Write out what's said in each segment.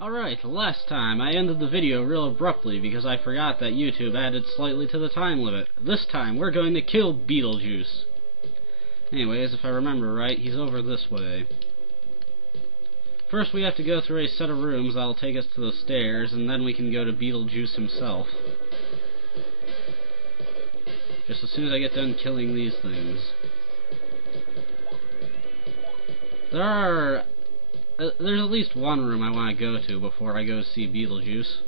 Alright, last time I ended the video real abruptly because I forgot that YouTube added slightly to the time limit. This time we're going to kill Beetlejuice. Anyways, if I remember right, he's over this way. First we have to go through a set of rooms that'll take us to the stairs, and then we can go to Beetlejuice himself. Just as soon as I get done killing these things. There's at least one room I want to go to before I go see Beetlejuice.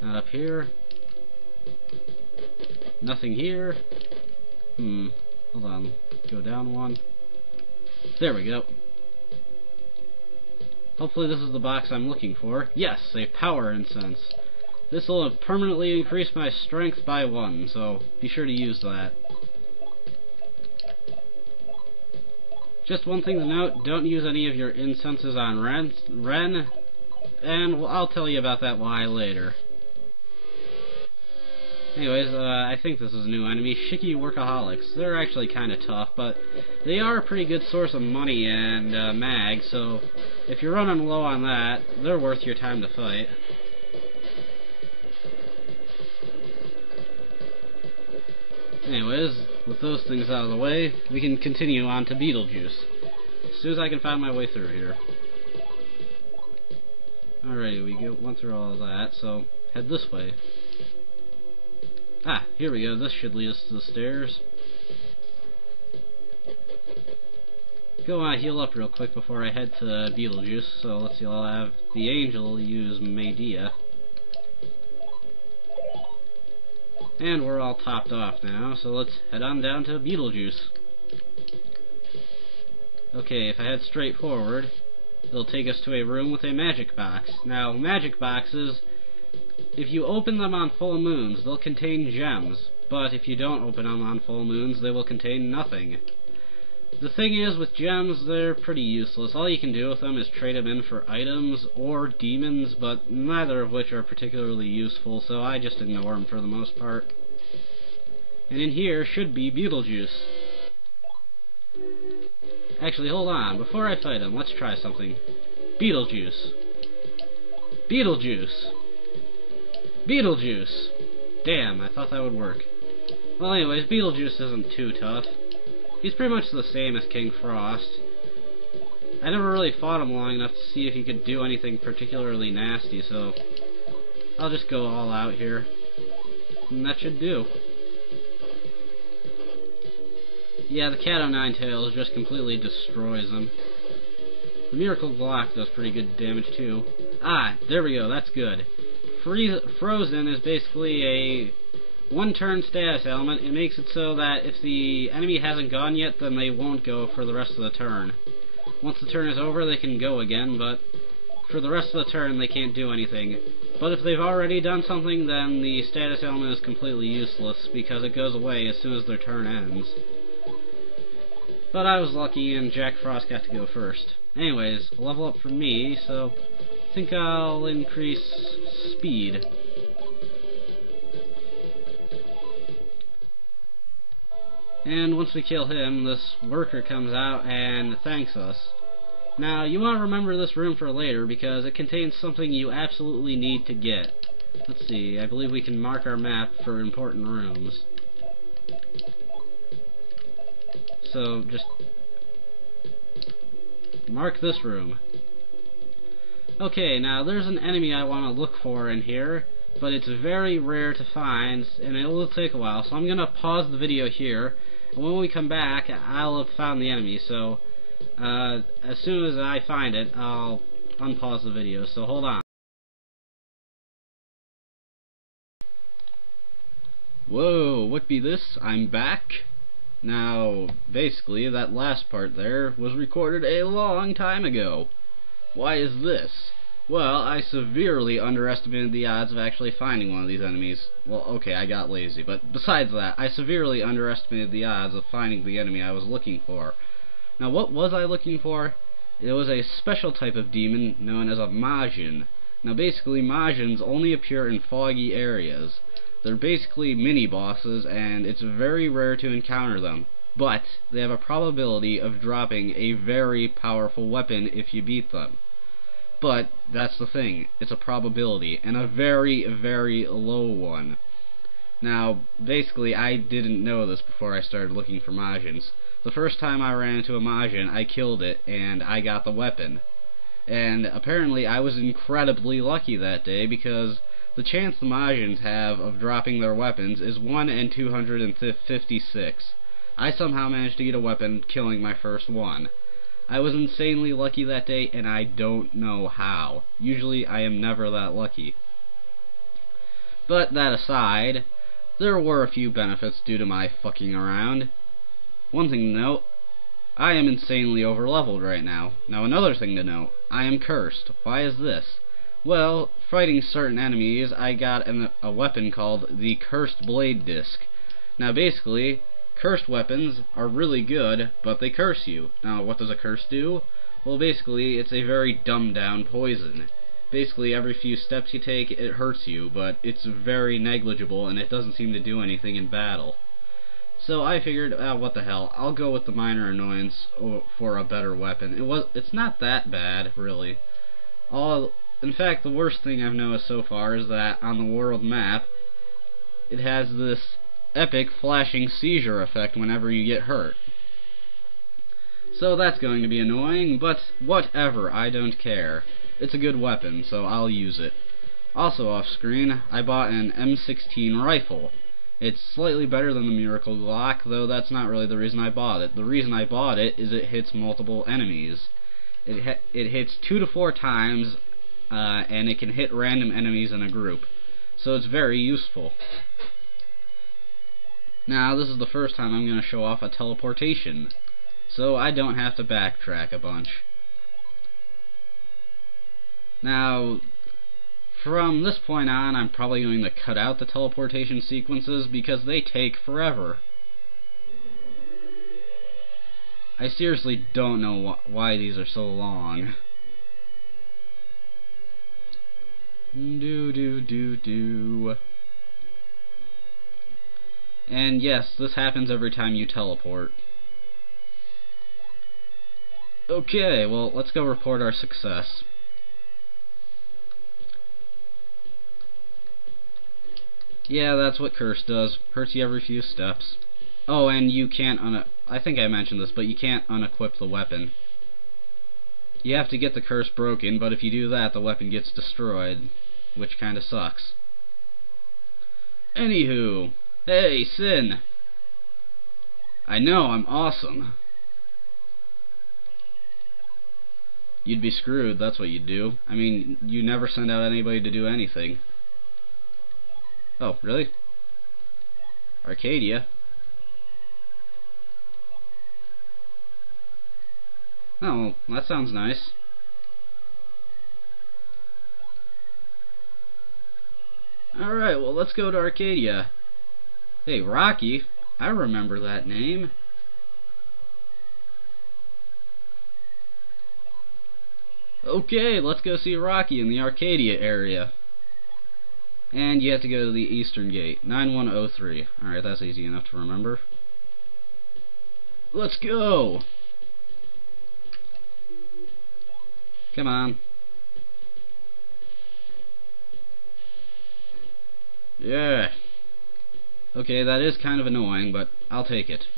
Not up here. Nothing here. Hold on. Go down one. There we go. Hopefully this is the box I'm looking for. Yes, a power incense. This will permanently increase my strength by 1, so be sure to use that. Just one thing to note, don't use any of your incenses on Ren, and I'll tell you about that why later. Anyways, I think this is a new enemy, Shiki Workaholics. They're actually kinda tough, but they are a pretty good source of money and mag, so if you're running low on that, they're worth your time to fight. Anyways, with those things out of the way, we can continue on to Beetlejuice. As soon as I can find my way through here. Alrighty, we went through all of that, so head this way. Ah, here we go, this should lead us to the stairs. Go on, heal up real quick before I head to Beetlejuice, so let's see, I'll have the angel use Medea. And we're all topped off now, so let's head on down to Beetlejuice. Okay, if I head straight forward, it'll take us to a room with a magic box. Now, magic boxes, if you open them on full moons, they'll contain gems, but if you don't open them on full moons, they will contain nothing. The thing is, with gems, they're pretty useless. All you can do with them is trade them in for items or demons, but neither of which are particularly useful, so I just ignore them for the most part. And in here should be Beetlejuice. Actually, hold on. Before I fight him, let's try something. Beetlejuice. Beetlejuice. Beetlejuice. Damn, I thought that would work. Well, anyways, Beetlejuice isn't too tough. He's pretty much the same as King Frost. I never really fought him long enough to see if he could do anything particularly nasty, so I'll just go all out here. And that should do. Yeah, the Cat o' Nine Tails just completely destroys him. The Miracle Block does pretty good damage too. Ah, there we go, that's good. Frozen is basically a one-turn status element. It makes it so that if the enemy hasn't gone yet, then they won't go for the rest of the turn. Once the turn is over, they can go again, but for the rest of the turn, they can't do anything. But if they've already done something, then the status element is completely useless, because it goes away as soon as their turn ends. But I was lucky, and Jack Frost got to go first. Anyways, level up for me, so I think I'll increase speed. And once we kill him, this worker comes out and thanks us. Now, you want to remember this room for later, because it contains something you absolutely need to get. Let's see, I believe we can mark our map for important rooms. So, just mark this room. Okay, now there's an enemy I want to look for in here, but it's very rare to find, and it will take a while, so I'm going to pause the video here, and when we come back, I'll have found the enemy, so as soon as I find it, I'll unpause the video, so hold on. Whoa, what be this? I'm back? Now, basically, that last part there was recorded a long time ago. Why is this? Well, I severely underestimated the odds of actually finding one of these enemies. Well, okay, I got lazy, but besides that, I severely underestimated the odds of finding the enemy I was looking for. Now, what was I looking for? It was a special type of demon known as a Majin. Now, basically, Majins only appear in foggy areas. They're basically mini-bosses, and it's very rare to encounter them. But they have a probability of dropping a very powerful weapon if you beat them. But that's the thing, it's a probability, and a very, very low one. Now, basically, I didn't know this before I started looking for Majins. The first time I ran into a Majin, I killed it, and I got the weapon. And apparently I was incredibly lucky that day, because the chance the Majins have of dropping their weapons is 1 in 256. I somehow managed to get a weapon, killing my first one. I was insanely lucky that day, and I don't know how. Usually I am never that lucky. But that aside, there were a few benefits due to my fucking around. One thing to note, I am insanely overleveled right now. Now another thing to note, I am cursed. Why is this? Well, fighting certain enemies, I got a weapon called the Cursed Blade Disc. Now basically, cursed weapons are really good, but they curse you. Now what does a curse do? Well, basically, it's a very dumbed down poison. Basically, every few steps you take, it hurts you, but it's very negligible, and it doesn't seem to do anything in battle. So I figured, what the hell, I'll go with the minor annoyance for a better weapon. It's not that bad, really. In fact, the worst thing I've noticed so far is that on the world map, it has this epic flashing seizure effect whenever you get hurt. So that's going to be annoying, but whatever, I don't care. It's a good weapon, so I'll use it. Also off screen, I bought an M16 rifle. It's slightly better than the Miracle Glock, though that's not really the reason I bought it. The reason I bought it is it hits multiple enemies. It hits 2 to 4 times, and it can hit random enemies in a group. So it's very useful. Now, this is the first time I'm going to show off a teleportation, so I don't have to backtrack a bunch. Now, from this point on, I'm probably going to cut out the teleportation sequences because they take forever. I seriously don't know why these are so long. Do. And yes, this happens every time you teleport. Okay, well, let's go report our success. Yeah, that's what curse does. Hurts you every few steps. Oh, and you can't I think I mentioned this, but you can't unequip the weapon. You have to get the curse broken, but if you do that, the weapon gets destroyed, which kinda sucks. Anywho, hey, Sin! I know, I'm awesome. You'd be screwed, that's what you'd do. I mean, you never send out anybody to do anything. Oh, really? Arcadia? Oh, well, that sounds nice. Alright, well, let's go to Arcadia. Hey, Rocky, I remember that name. Okay, let's go see Rocky in the Arcadia area. And you have to go to the Eastern Gate, 9103. Alright, that's easy enough to remember. Let's go! Come on. Yeah. Okay, that is kind of annoying, but I'll take it.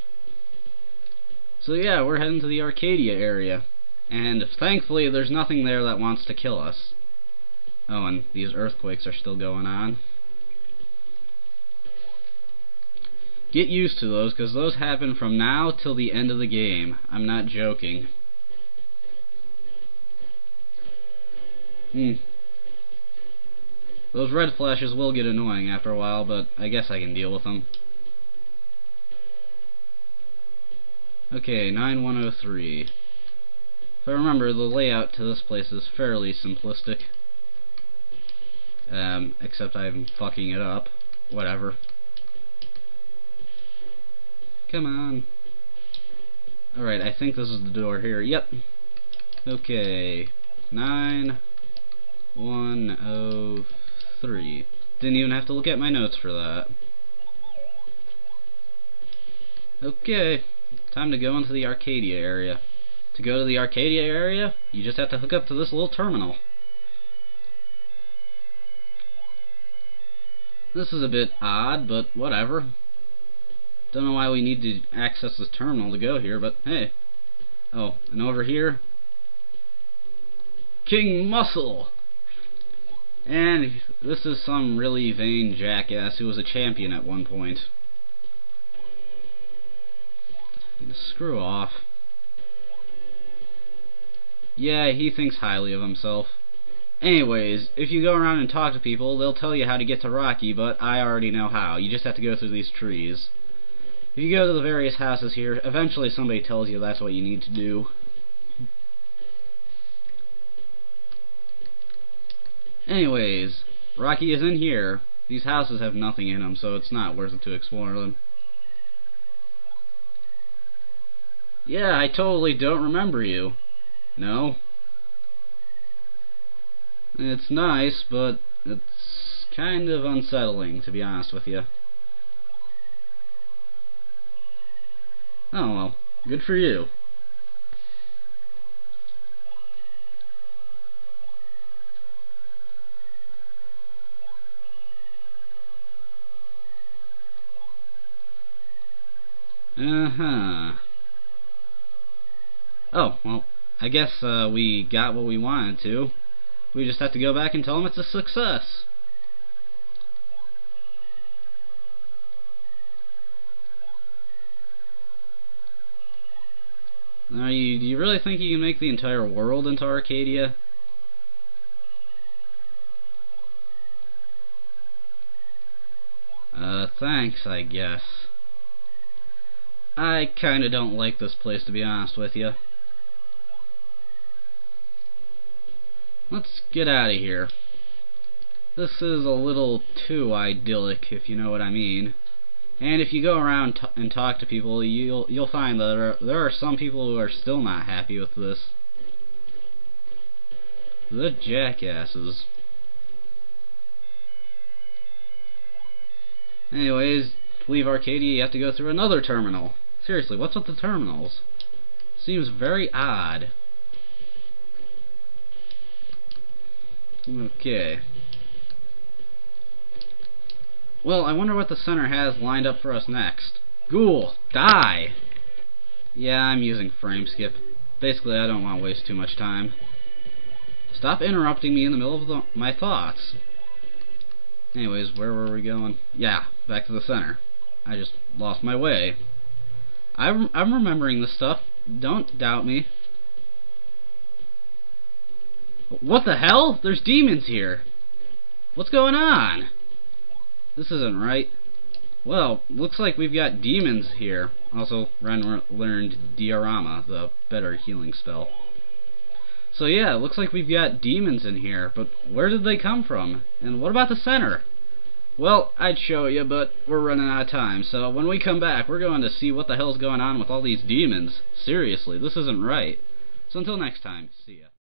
So yeah, we're heading to the Arcadia area. And thankfully there's nothing there that wants to kill us. Oh, and these earthquakes are still going on. Get used to those, because those happen from now till the end of the game. I'm not joking. Those red flashes will get annoying after a while, but I guess I can deal with them. Okay, 9103. If I remember, the layout to this place is fairly simplistic. Except I'm fucking it up. Whatever. Come on. Alright, I think this is the door here. Yep. Okay. 9103. Didn't even have to look at my notes for that. Okay. Time to go into the Arcadia area. To go to the Arcadia area, you just have to hook up to this little terminal. This is a bit odd, but whatever. Don't know why we need to access this terminal to go here, but hey. Oh, and over here, King Muscle! And this is some really vain jackass who was a champion at one point. Screw off. Yeah, he thinks highly of himself. Anyways, if you go around and talk to people, they'll tell you how to get to Rocky, but I already know how. You just have to go through these trees. If you go to the various houses here, eventually somebody tells you that's what you need to do. Anyways, Rocky is in here. These houses have nothing in them, so it's not worth it to explore them. Yeah, I totally don't remember you. No? It's nice, but it's kind of unsettling, to be honest with you. Oh well, good for you. Uh-huh. Oh, well, I guess we got what we wanted to. We just have to go back and tell them it's a success. Now, do you really think you can make the entire world into Arcadia? Thanks, I guess. I kinda don't like this place, to be honest with you. Let's get out of here. This is a little too idyllic, if you know what I mean. And if you go around and talk to people, you'll find that there are some people who are still not happy with this. The jackasses. Anyways, to leave Arcadia, you have to go through another terminal. Seriously, what's with the terminals? Seems very odd. Okay. Well, I wonder what the center has lined up for us next. Ghoul, die! Yeah, I'm using frame skip. Basically, I don't want to waste too much time. Stop interrupting me in the middle of my thoughts. Anyways, where were we going? Yeah, back to the center. I just lost my way. I'm remembering this stuff. Don't doubt me. What the hell? There's demons here. What's going on? This isn't right. Well, looks like we've got demons here. Also, Ren learned Diorama, the better healing spell. So yeah, it looks like we've got demons in here, but where did they come from? And what about the center? Well, I'd show you, but we're running out of time, so when we come back, we're going to see what the hell's going on with all these demons. Seriously, this isn't right. So until next time, see ya.